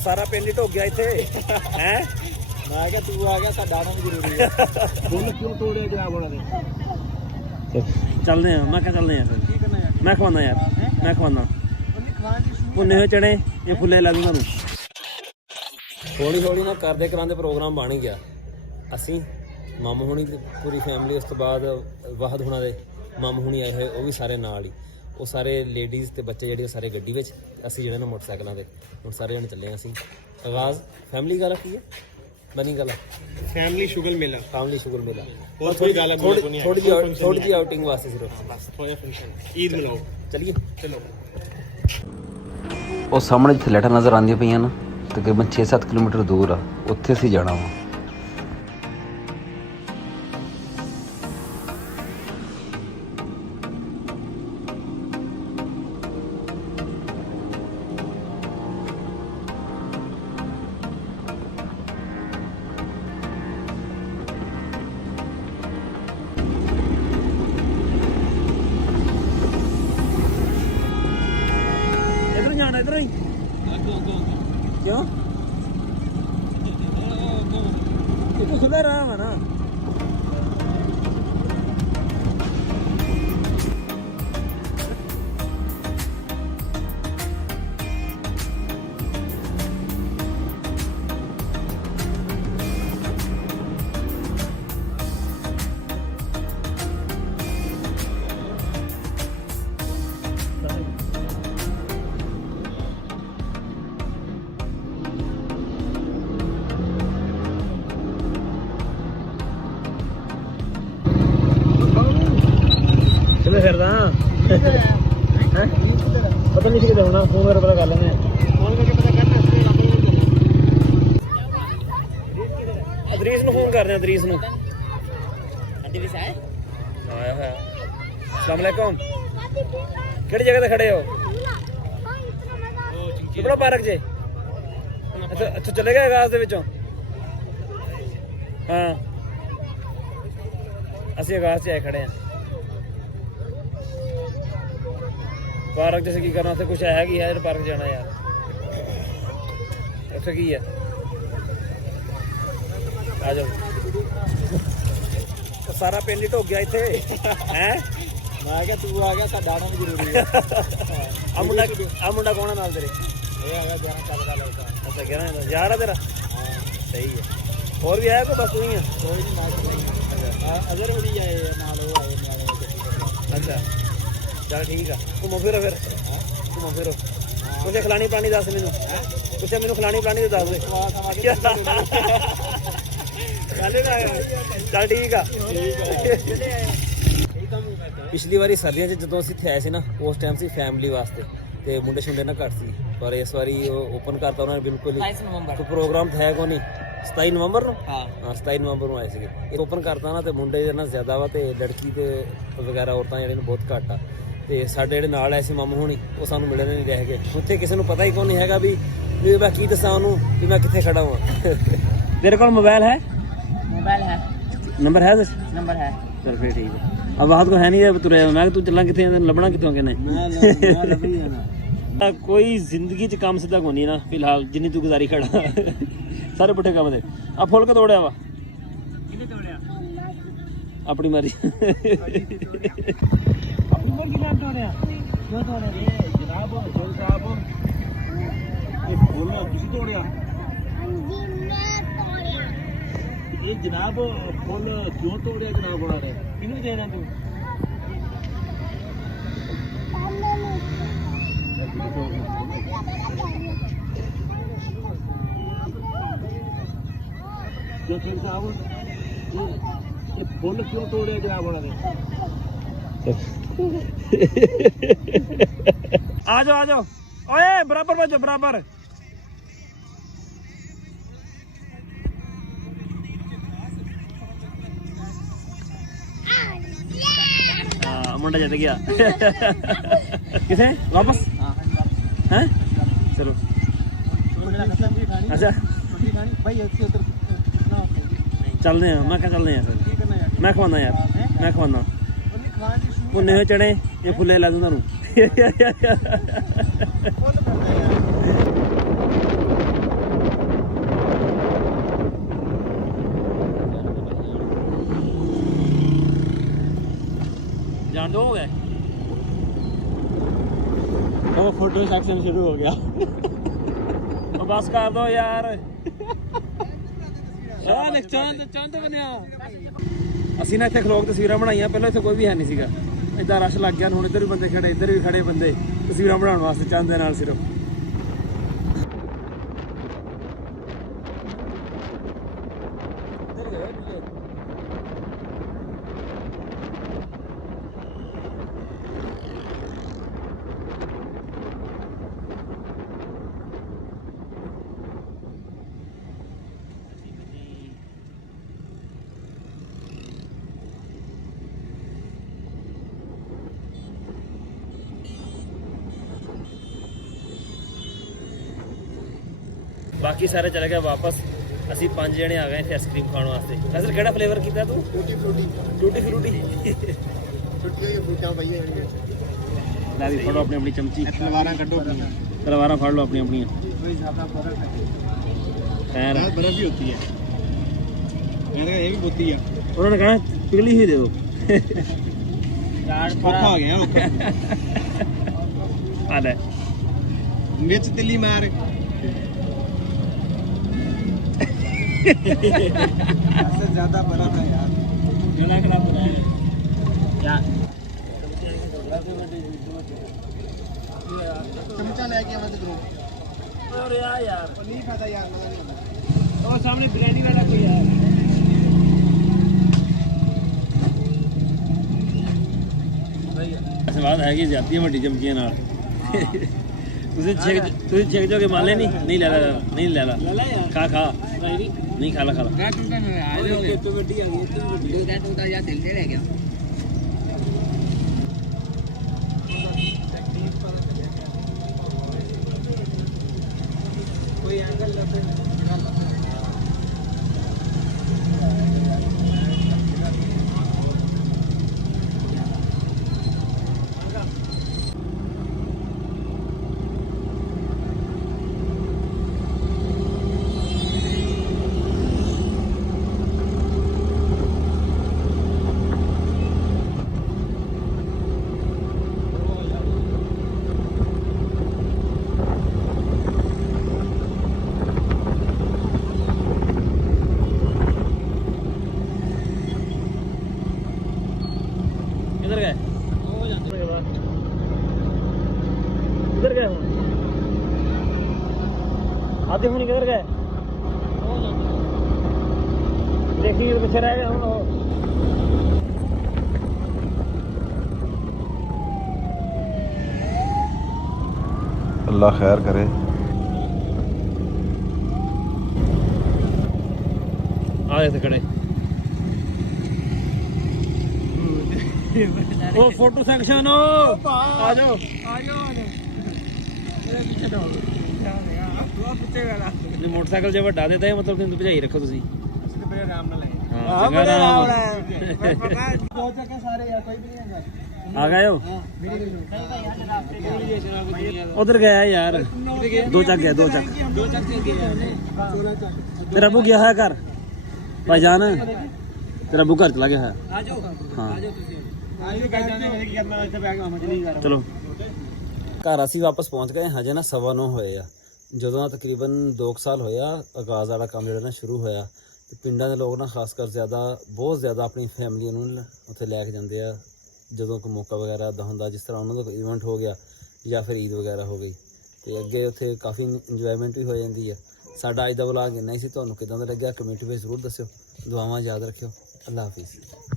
सारा पिंड ही ढुक गया इत्थे हैं। मैं क्या तू आ गया साडा आना भी जरूरी है। फुल क्यों तोड़े जनाब उन्होंने? चलने हैं, मैं क्या चलने हैं फिर मैं खवाना यार, मैं खवाना भुने हुए चने ये फुले ला दूँ ਤੁਹਾਨੂੰ। ਹੌਲੀ ਹੌਲੀ ਨਾ ਕਰਦੇ ਕਰਾਂਦੇ ਪ੍ਰੋਗਰਾਮ ਬਣ ਹੀ ਗਿਆ। ਅਸੀਂ ਮਾਮੂ ਹੁਣੀ ਪੂਰੀ ਫੈਮਿਲੀ, ਉਸ ਤੋਂ ਬਾਅਦ ਵਾਹਦ ਹੁਣਾਂ ਦੇ ਮਾਮੂ ਹੁਣੀ ਆਏ ਹੋਏ ਉਹ ਵੀ ਸਾਰੇ ਨਾਲ ਹੀ। ਉਹ ਸਾਰੇ ਲੇਡੀਜ਼ ਤੇ ਬੱਚੇ ਜਿਹੜੇ ਸਾਰੇ ਗੱਡੀ ਵਿੱਚ, ਅਸੀਂ ਜਿਹੜੇ ਨਾ ਮੋਟਰਸਾਈਕਲਾਂ ਤੇ। ਹੁਣ ਸਾਰੇ ਜਣੇ ਚੱਲੇ ਅਸੀਂ। ਆਵਾਜ਼ ਫੈਮਿਲੀ ਗੱਲ ਕੀ ਹੈ ਬਣੀ ਗੱਲ फैमिली शुगर मेला, ਫੈਮਿਲੀ ਸ਼ੁਗਰ ਮੇਲਾ और थोड़ी गाल ਥੋੜੀ ਜਿਹੀ ਆਊਟਿੰਗ ਵਾਸਤੇ ਸਿਰਫ। बस थोड़ा फंक्शन ईद मनाओ। ਚਲੀਏ चलो ਉਹ ਸਾਹਮਣੇ ਜਿੱਥੇ ਲਾਈਟਾਂ ਨਜ਼ਰ ਆਉਂਦੀਆਂ ਪਈਆਂ ਨਾ, ਤਕਰੀਬਨ 6-7 ਕਿਲੋਮੀਟਰ ਦੂਰ ਆ, ਉੱਥੇ ਅਸੀਂ ਜਾਣਾ ਵਾ। इधर जाना, इधर ही क्यों? ये तो खुला रहा है ना। चलो फिर पता नहीं किधर होना, फोन करके पता कर लेंगे। फोन करके पता करना अदरीस ਨੂੰ फोन कर रहे हैं, अदरीस ਨੂੰ। अदरीस आए आया है। अस्सलाम वालेकुम। किहड़ी जगह ते खड़े हो? चिपड़ा पार्क जे। अच्छा चले गए आगाज ਦੇ ਵਿੱਚੋਂ? हाँ ਅਸੀਂ ਆगाज 'ਚ ਆਏ ਖੜੇ हैं। पार्क जैसे की करना, कुछ है कि है पार्क जाना यार, उत्थे की है? आ जाओ। सारा पिंड ही ढुक गया इत्थे हैं। मैं क्या तू आ गया साडा आना भी जरूरी है। आ मुंडा कौन है नाल तेरे? ये आ गया 11 साल का लड़का। अच्छा 11 का यार है तेरा? सही है। और भी आया कोई? बस तू ही है? कोई नहीं मार नहीं। अजर भी आए नाल वो आए नाल। अच्छा चल ठीक है, घूमो फिरो फिर, घूमो फिरो। कुछ खिलानी पानी दस मैनू, कुछ मैनू खिलानी पानी दस दे। चल ठीक है। पिछली बारी सर्दियों च ਜਦੋਂ ਅਸੀਂ ਇੱਥੇ ਆਏ ਸੀ ਨਾ, ਉਸ ਟਾਈਮ ਸੀ ਫੈਮਿਲੀ ਵਾਸਤੇ ਤੇ ਮੁੰਡੇ ਛੁੰਡੇ ਨਾ ਘੱਟ ਸੀ, ਪਰ ਇਸ ਵਾਰੀ ਓਪਨ ਕਰਤਾ ਉਹਨਾਂ ਨੇ ਬਿਲਕੁਲ ਹੀ। 22 ਨਵੰਬਰ ਕੋਈ ਪ੍ਰੋਗਰਾਮ ਹੈ ਕੋ ਨਹੀਂ? 27 ਨਵੰਬਰ ਨੂੰ? ਹਾਂ 27 ਨਵੰਬਰ ਨੂੰ ਆਏ ਸੀਗੇ। ਓਪਨ ਕਰਤਾ ਨਾ ਤੇ ਮੁੰਡੇ ਜਿਹੜਾ ਜ਼ਿਆਦਾ ਵਾ ਤੇ ਲੜਕੀ ਤੇ ਵਗੈਰਾ ਔਰਤਾਂ ਜਿਹੜੇ ਨੇ ਬਹੁਤ ਘੱਟ ਆ। ਤੇ ਸਾਡੇ ਜਿਹੜੇ ਨਾਲ ਆਏ ਸੀ ਮਾਮੂ ਹੋਣੀ, ਉਹ ਸਾਨੂੰ ਮਿਲਣ ਨਹੀਂ ਰਹੇ ਹੈਗੇ। ਉੱਥੇ ਕਿਸੇ ਨੂੰ ਪਤਾ ਹੀ ਕੋਈ ਨਹੀਂ ਹੈਗਾ ਵੀ ਮੈਂ ਕੀ ਦੱਸਾਂ ਉਹਨੂੰ ਵੀ ਮੈਂ ਕਿੱਥੇ ਖੜਾ ਹਾਂ। ਤੇਰੇ ਕੋਲ मोबाइल है? मोबाइल है, नंबर है? नंबर है। चल फिर ठीक है। अब बात को है नहीं है तुरे, मैं तू चलना कितने लभना कितों के नहीं। कोई जिंदगी च काम सिद्धा को नहीं ना फिलहाल, जिन्नी तू गुजारी खड़ा सारे पुठे काम दे। आ फुल के तोड़िया वा अपनी मर्जी। अपनी मुर्गी ना तोड़या क्यों तोड़या? ये जनाब जोल साहब ये फूल किसी तोड़या? ये जनाब फूल क्यों तोड़या जनाब उन्होंने? किन्हू देना तू? क्यों जोल साहब ये फूल क्यों तोड़या जनाब उन्होंने? आ जाओ ओए बराबर बजो बराबर। मुंडा जित गया। किसे वापस हैं? चलो अच्छा चलने हैं, मैं क्या चलने हैं फिर मैं खवाना यार, मैं खवाना भुने हुए चने ये फुले ला दूँ ਤੁਹਾਨੂੰ। ਬੰਦ ਹੋ ਗਏ ਉਹ ਫੋਟੋ ਸੈਕਸ਼ਨ ਸ਼ੁਰੂ ਹੋ ਗਿਆ ਉਹ ਬਸ ਕਰ ਦੋ ਯਾਰ ਆਹ ਨੇ ਚੰਦ ਬਣਿਆ ਅਸੀਂ ਨਾ ਇੱਥੇ ਖਲੋਕ ਤਸਵੀਰਾਂ ਬਣਾਈਆਂ ਪਹਿਲਾਂ ਇੱਥੇ ਕੋਈ ਵੀ ਹੈ ਨਹੀਂ ਸੀਗਾ ਇਦਾਂ ਰਸ਼ ਲੱਗ ਗਿਆ ਹੁਣ ਇੱਧਰ ਵੀ ਬੰਦੇ ਖੜੇ ਇੱਧਰ ਵੀ ਖੜੇ ਬੰਦੇ ਤਸਵੀਰਾਂ ਬਣਾਉਣ ਵਾਸਤੇ ਚੰਦ ਦੇ ਨਾਲ ਸਿਰਫ ਬਾਕੀ ਸਾਰੇ ਚਲੇ ਗਏ ਵਾਪਸ ਅਸੀਂ 5 ਜਣੇ ਆ ਗਏ ਇੱਥੇ ਆਈਸਕ੍ਰੀਮ ਖਾਣ ਵਾਸਤੇ ਅਸਲ ਕਿਹੜਾ ਫਲੇਵਰ ਕੀਤਾ ਤੂੰ ਟੂਟੀ ਫਰੂਟੀ ਛੁੱਟੀਆਂ ਫਰੂਟਾਂ ਪਈਆਂ ਲੈ ਵੀ ਫੜੋ ਆਪਣੀ ਆਪਣੀ ਚਮਚੀ ਤਲਵਾਰਾਂ ਕੱਢੋ ਤਲਵਾਰਾਂ ਫੜ ਲਓ ਆਪਣੀ ਆਪਣੀਆਂ ਖੈਰ ਬਰਫ ਵੀ ਹੁੰਦੀ ਹੈ ਇਹ ਵੀ ਬੁੱਤੀ ਆ ਉਹਨਾਂ ਨੇ ਕਹਾ ਪਿਘਲੀ ਹੀ ਦੇ ਦੋ ਔਖਾ ਹੋ ਗਿਆ ਆ ਲੈ ਮਿਰਚ ਤਿੱਲੀ ਮਾਰ ऐसे ज्यादा बर्फ है यार जला खराब हो रहा है यार चमचा लेके आवे तो और यार नहीं खाता यार मजा नहीं आता और सामने बिरयानी वाला कोई यार ਸਵਾਦ ਹੈਗੀ ਜਾਂਦੀ ਹੈ ਵੱਡੀ ਚਮਚੀਆਂ ਨਾਲ ਤੁਸੀਂ ਛੇਕ ਜੋ ਕੇ ਮਾਲੇ ਨਹੀਂ ਲੈ ਲੈ ਖਾ ਨਹੀਂ ਖਾ ਲਾ ਆ ਜਾਓ ਇੱਥੇ ਵੱਡੀ ਆ ਗਈ ਇੱਥੇ ਵੱਡੀ ਦੋ ਟੂਟਾ ਜਾਂ ਦਿਲ ਦੇ ਰਹਿ ਗਿਆ ਕੋਈ ਐਂਗਲ ਲੱਭੇ किधर गए आधे हुनी किधर गए देखिए पीछे रह गए अल्लाह खैर करे आ गए थे खड़े वो फोटो सेक्शन हो आ जाओ मोटरसाइकिल जो ਵੱਡਾ ਦੇਦਾ ਹੈ ਮਤਲਬ ਕਿ ਭਜਾਈ ਰੱਖੋ ਤੁਸੀਂ ਅਸੀਂ ਤਾਂ ਬੜੇ ਆਰਾਮ ਨਾਲ ਆਏ ਹਾਂ ਬੜੇ ਆਰਾਮ ਨਾਲ ਦੋ ਚੱਕੇ ਸਾਰੇ ਆ ਕੋਈ ਵੀ ਨਹੀਂ ਹੈਗਾ ਆ ਗਏ ਹੋ ਉਧਰ ਗਿਆ ਯਾਰ ਦੋ ਚੱਕ ਗਏ तेरा अबू गया है घर भाईजान तेरा अबू घर चला गया है हाँ चलो घर ਅਸੀਂ ਵਾਪਸ ਪਹੁੰਚ ਗਏ ਹਜੇ ਨਾ 9:15 ਹੋਏ ਆ ਜਦੋਂ ਤਕਰੀਬਨ 2 ਸਾਲ ਹੋਇਆ ਆਗਾਜ਼ ਵਾਲਾ ਕੰਮ ਜਿਹੜਾ ਨਾ ਸ਼ੁਰੂ ਹੋਇਆ ਤੇ ਪਿੰਡਾਂ ਦੇ ਲੋਕ ਨਾ ਖਾਸ ਕਰ ਬਹੁਤ ਜ਼ਿਆਦਾ ਆਪਣੀ ਫੈਮਿਲੀ ਨੂੰ ਉੱਥੇ ਲੈ ਕੇ ਜਾਂਦੇ ਆ ਜਦੋਂ ਕੋਈ ਮੌਕਾ ਵਗੈਰਾ ਇਦਾਂ ਹੁੰਦਾ ਜਿਸ ਤਰ੍ਹਾਂ ਉਹਨਾਂ ਦਾ ਕੋਈ ਇਵੈਂਟ ਹੋ ਗਿਆ ਜਾਂ ਫਿਰ ਈਦ ਵਗੈਰਾ ਹੋ ਗਈ ਤੇ ਅੱਗੇ ਉੱਥੇ ਕਾਫੀ ਇੰਜੋਇਮੈਂਟ ਵੀ ਹੋ ਜਾਂਦੀ ਆ ਸਾਡਾ ਅੱਜ ਦਾ ਵਲੌਗ ਇੰਨਾ ਹੀ ਸੀ ਤੁਹਾਨੂੰ ਕਿਦਾਂ ਦਾ ਲੱਗਿਆ ਕਮੈਂਟ ਵਿੱਚ ਜ਼ਰੂਰ ਦੱਸਿਓ ਦੁਆਵਾਂ ਯਾਦ ਰੱਖਿਓ ਅੱਲਾ ਹਾਫਿਜ਼